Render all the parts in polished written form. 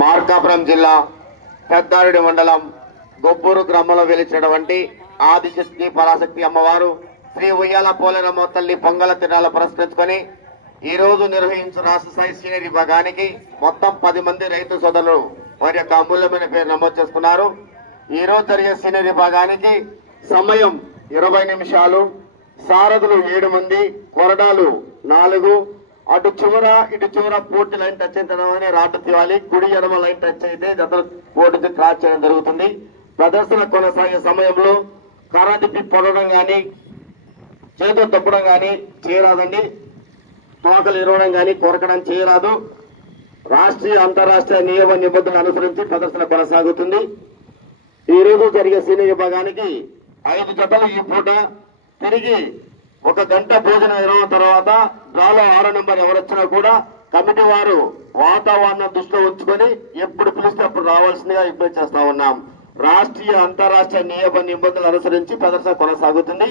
మార్కాపురం జిల్లా పెద్దారెడ్డి మండలం గొబ్బూరు గ్రామంలో వెలిచినటువంటి ఆదిశక్తి పరాశక్తి అమ్మవారు శ్రీ ఉయ్యాల పోలేరమ్మ తల్లి పొంగల తిరునాళ్ళ పురస్కరించుకొని ఈ రోజు నిర్వహించిన రాష్ట్ర స్థాయి సీనియర్ విభాగానికి మొత్తం 10 మంది రైతు సోదరులు వారి యొక్క అమూల్యమైన పేరు నమోదు చేసుకున్నారు. ఈ రోజు జరిగే సీనియర్ విభాగానికి సమయం 20 నిమిషాలు. సారథులు 7 మంది, కొరడాలు 4, అటు చివర ఇటు చివర పూర్తి లైన్ టచ్ అయితేనే రాటు తీవాలి. కుడి ఎడమ లైన్ టచ్ అయితే జతలు పోటీ క్రాస్ చేయడం జరుగుతుంది. ప్రదర్శన కొనసాగే సమయంలో కర్ర తిప్పి పొడవడం కానీ చేతులు తప్పడం కానీ చేయరాదండి. తోకలు ఇరవడం కానీ కొరకడం చేయరాదు. రాష్ట్రీయ అంతర్రాష్ట్రీయ నియమ నిబంధనలు అనుసరించి ప్రదర్శన కొనసాగుతుంది. ఈ రోజు జరిగే సీనియర్ విభాగానికి 5 జతలు ఈ పూట తిరిగి 1 గంట భోజన విరామం తర్వాత డ్రాలో 6 నెంబర్ ఎవరొచ్చినా కూడా కమిటీ వారు వాతావరణం దృష్టిలో ఉంచుకొని ఎప్పుడు పిలిస్తే అప్పుడు రావాల్సిందిగా విజ్ఞప్తి చేస్తా ఉన్నాం. రాష్ట్రీయ అంతర్రాష్ట్రీయ నియమ నిబంధనలు అనుసరించి ప్రదర్శన కొనసాగుతుంది.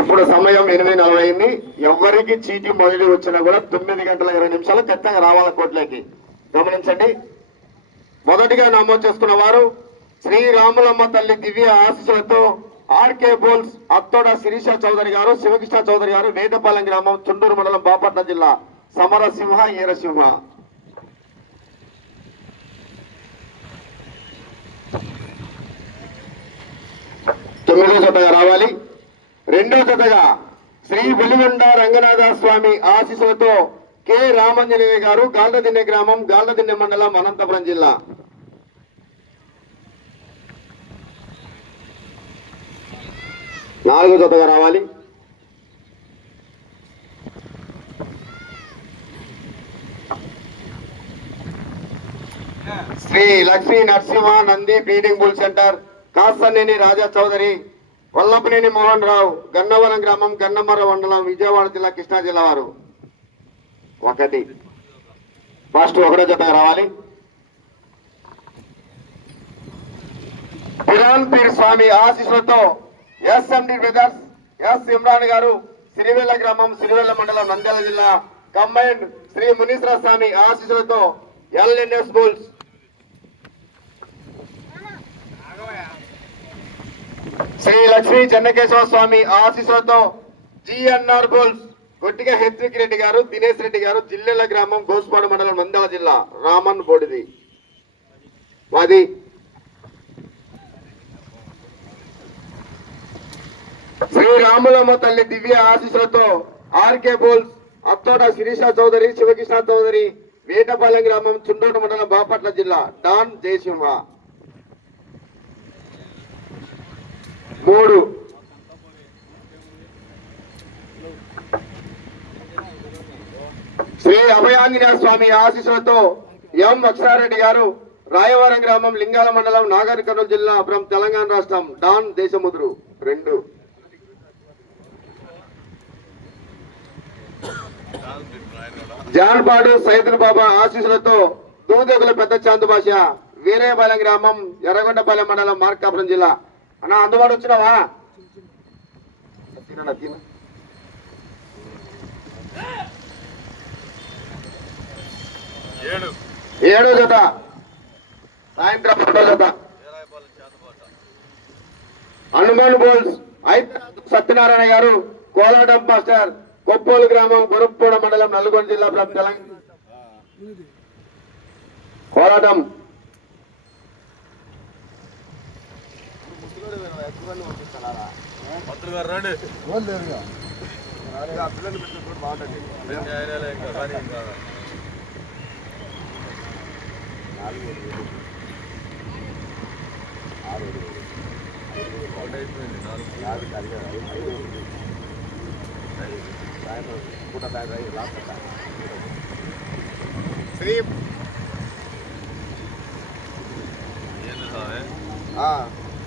ఇప్పుడు సమయం 8:40 అయింది. ఎవరికి చీటీ మొదలు వచ్చినా కూడా 9 గంటల 20 నిమిషాలు ఖచ్చితంగా రావాల కోట్లకి. గమనించండి. మొదటిగా నమోదు చేసుకున్న వారు శ్రీరాములమ్మ తల్లి దివ్య ఆశీస్సులతో ఆర్కే బోల్స్ అత్తోడ శిరీష చౌదరి గారు, శివకృష్ణ చౌదరి గారు, వేటపాలెం గ్రామం, చుండూరు మండలం, బాపట్ల జిల్లా. సమరసింహ ఈరసింహ. తొమ్మిదో జతగా రావాలి. రెండో జతగా శ్రీ వెలిగొండ రంగనాథ స్వామి ఆశీస్సులతో కె రామంజనేయ గారు, గాల్దదిన్నె గ్రామం, గాల్దదిన్నె మండలం, అనంతపురం జిల్లా. నాలుగో జతగా రావాలి. Shri Lakshmi Narasimha Nandi breeding bull centre, Kasaneni Raja Chowdary, Vallapaneni Mohan Rao, Gannavaram గ్రామం, గన్నమర మండలం, విజయవాడ జిల్లా, కృష్ణా జిల్లా వారు. ఫస్ట్ ఒకటో జతగా రావాలి. పిరాన్ పీర్ స్వామి ఆశీస్సులతో ఎస్ఎండి బ్రదర్స్, ఎస్ ఇమ్రాన్ గారు, సిరివెల్ల గ్రామం, సిరివెల్ల మండలం, నంద్యాల జిల్లా. కంబైన్డ్ శ్రీ మునీశ్వర స్వామి ఆశీస్సులతో ఎల్ఎన్ఎస్ బుల్స్. శ్రీ లక్ష్మీ చెన్నకేశ్వర స్వామి ఆశీస్సులతో జిఎన్ఆర్ బుల్స్, గొట్టిగా హెచ్విక్ రెడ్డి గారు, దినేష్ రెడ్డి గారు, జిల్లెల గ్రామం, గోస్పాడు మండలం, నంద్యాల జిల్లా. రామన్ బోడిది మాది. శ్రీ రాములమ్మ తల్లి దివ్య ఆశీస్సులతో ఆర్కే బోల్స్ అత్తోట శిరీష చౌదరి, శివకృష్ణ చౌదరి, వేటపాలెం గ్రామం, చుండూరు మండలం, బాపట్ల జిల్లా. డాన్ జయసింహ. 3 శ్రీ అభయాంజనేయ స్వామి ఆశీస్సులతో ఎం అక్షరారెడ్డి గారు, రాయవరం గ్రామం, లింగాల మండలం, నాగర్ కర్నూలు జిల్లా, ఫ్రం తెలంగాణ రాష్ట్రం. డాన్ దేశముద్రు. 2 జాన్పాడు సైదుల్ బాబా ఆశీస్సులతో దూదగుల పెద్ద చాందు భాష, వీరేపాలెం గ్రామం, ఎర్రగొండపాలెం మండలం, మార్కాపురం జిల్లా. అన్న అందుబాటు వచ్చినావా? ఏడో జత సాయంత్రం 2వ జత హనుమాన్ బోల్స్ సత్యనారాయణ గారు, కోలాటం మాస్టర్, కొప్పోలు గ్రామం, గురుప్పూడ మండలం, నల్గొండ జిల్లా, తెలంగాణ. కోలాటం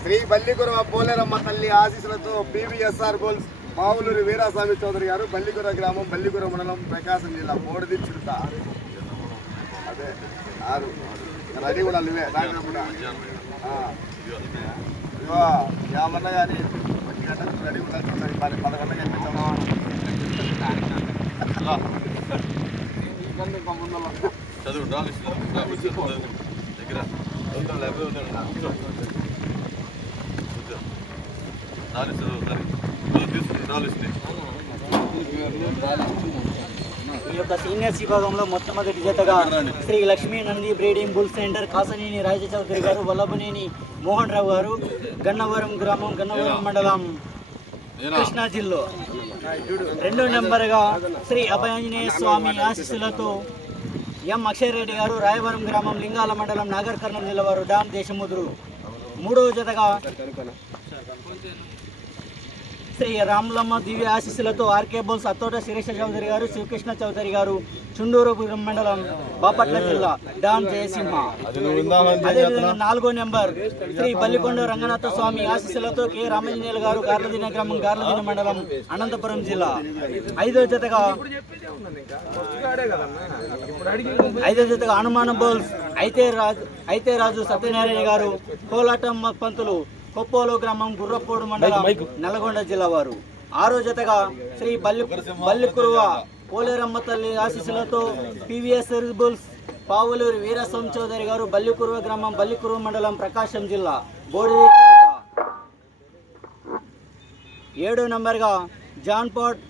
శ్రీ బల్లిగురవ పోలేరమ్మ తల్లి ఆశీస్సులతో పివిఎస్ఆర్ గోల్స్, మావులూరి వీరాస్వామి చౌదరి గారు, బల్లిగుర గ్రామం, బల్లిగుర మండలం, ప్రకాశం జిల్లా. బోడిది చిరుత. అదే 6 రెడీ కూడా నువ్వే కూడా ఏమన్నా కానీ చదువు దగ్గర ఈ యొక్క సీనియర్స్ విభాగంలో మొట్టమొదటి జతగా Shri Lakshmi Nandi breeding bull centre Kasaneni Raja Chowdary గారు, వల్లభనేని మోహన్ రావు గారు, గన్నవరం గ్రామం, గన్నవరం మండలం, కృష్ణా జిల్లా. 2వ నెంబర్గా శ్రీ అభయాంజనేయ స్వామి ఆశీస్సులతో ఎం అక్షయ్ రెడ్డి గారు, రాయవరం గ్రామం, లింగాల మండలం, నాగర్ కర్నూలు జిల్లా వారు, డామ్ దేశముద్రు. 3వ జతగా శ్రీ రాములమ్మ దివ్య ఆశీస్సులతో ఆర్కే బోల్స్ అత్తోట శిరీష చౌదరి గారు, శివకృష్ణ చౌదరి గారు, చుండూరు మండలం, బాపట్ల జిల్లా, డాన్ జయసింహ. అదేవిధంగా 4వ నెంబర్ శ్రీ బల్లికొండ రంగనాథ స్వామి ఆశీస్సులతో కె రామంజనేయులు గారు, గార్లదిన గ్రామం, గార్లదిన మండలం, అనంతపురం జిల్లా. 5వ జతగా హనుమాన బోల్స్ అయితే రాజు సత్యనారాయణ గారు, కోలాటమ్మ పంతులు, కొప్పోలు గ్రామం, గుర్రపోడు మండలం, నల్గొండ జిల్లా వారు. 6వ జతగా శ్రీ బల్లికురువ పోలేరమ్మ తల్లి ఆశీస్సులతో పివిఎస్ బుల్స్ పావులూరి వీరస్వామి చౌదరి గారు, బల్లికురువ గ్రామం, బల్లికురువ మండలం, ప్రకాశం జిల్లా, బోడిరి. 7వ నెంబర్గా జాన్పాట్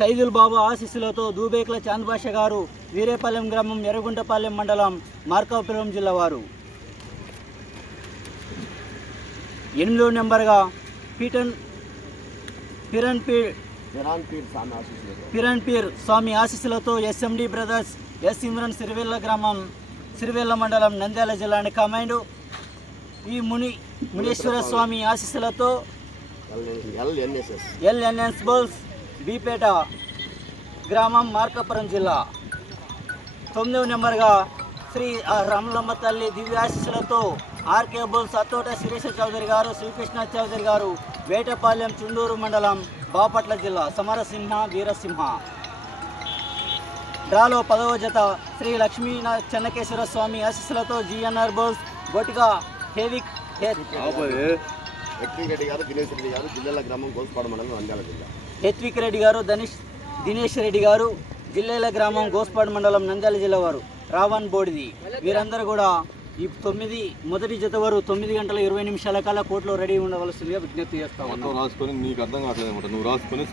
సైదుల్ బాబా ఆశీస్సులతో దూబేక్ల చాంద్ బాషా గారు, వీరేపాలెం గ్రామం, ఎర్రగుంటపాలెం మండలం, మార్కాపురం జిల్లా వారు. 8వ నెంబర్గా పిరన్పీర్ స్వామి ఆశీస్సులతో SMD brothers, S Imran, Sirivella గ్రామం, సిరివెల్ల మండలం, నంద్యాల జిల్లా కమాండ్. ఈ మునీశ్వర స్వామి ఆశీస్సులతో ఎల్ఎన్ఎస్ బోల్స్, బీపేట గ్రామం, మార్కాపురం జిల్లా. 9వ నెంబర్గా శ్రీ రాములమ్మ తల్లి దివ్య ఆశీస్సులతో ఆర్కే బోల్స్ అత్తోట శిరీష చౌదరి గారు, శ్రీకృష్ణ చౌదరి గారు, వేటపాలెం, చుండూరు మండలం, బాపట్ల జిల్లా, సమరసింహ, వీరసింహ. డ్రాలో 10వ జత శ్రీ లక్ష్మీ చెన్నకేశ్వర స్వామి ఆశీస్సులతో జిఎన్ఆర్ బోల్స్, బొటిగా హెత్విక్ రెడ్డి గారు, దినేష్ రెడ్డి గారు, జిల్లేల గ్రామం, గోస్పాడు మండలం, నంద్యాల జిల్లా వారు, రావణ్ బోడిది. వీరందరూ కూడా ఈ మొదటి జత వారు 9 గంటల 20 నిమిషాల కాల కోర్టులో రెడీ ఉండవలసిందిగా విజ్ఞప్తి చేస్తాం. రాసుకొని నీకు అర్థం కావట్లేదు, నువ్వు రాసుకొని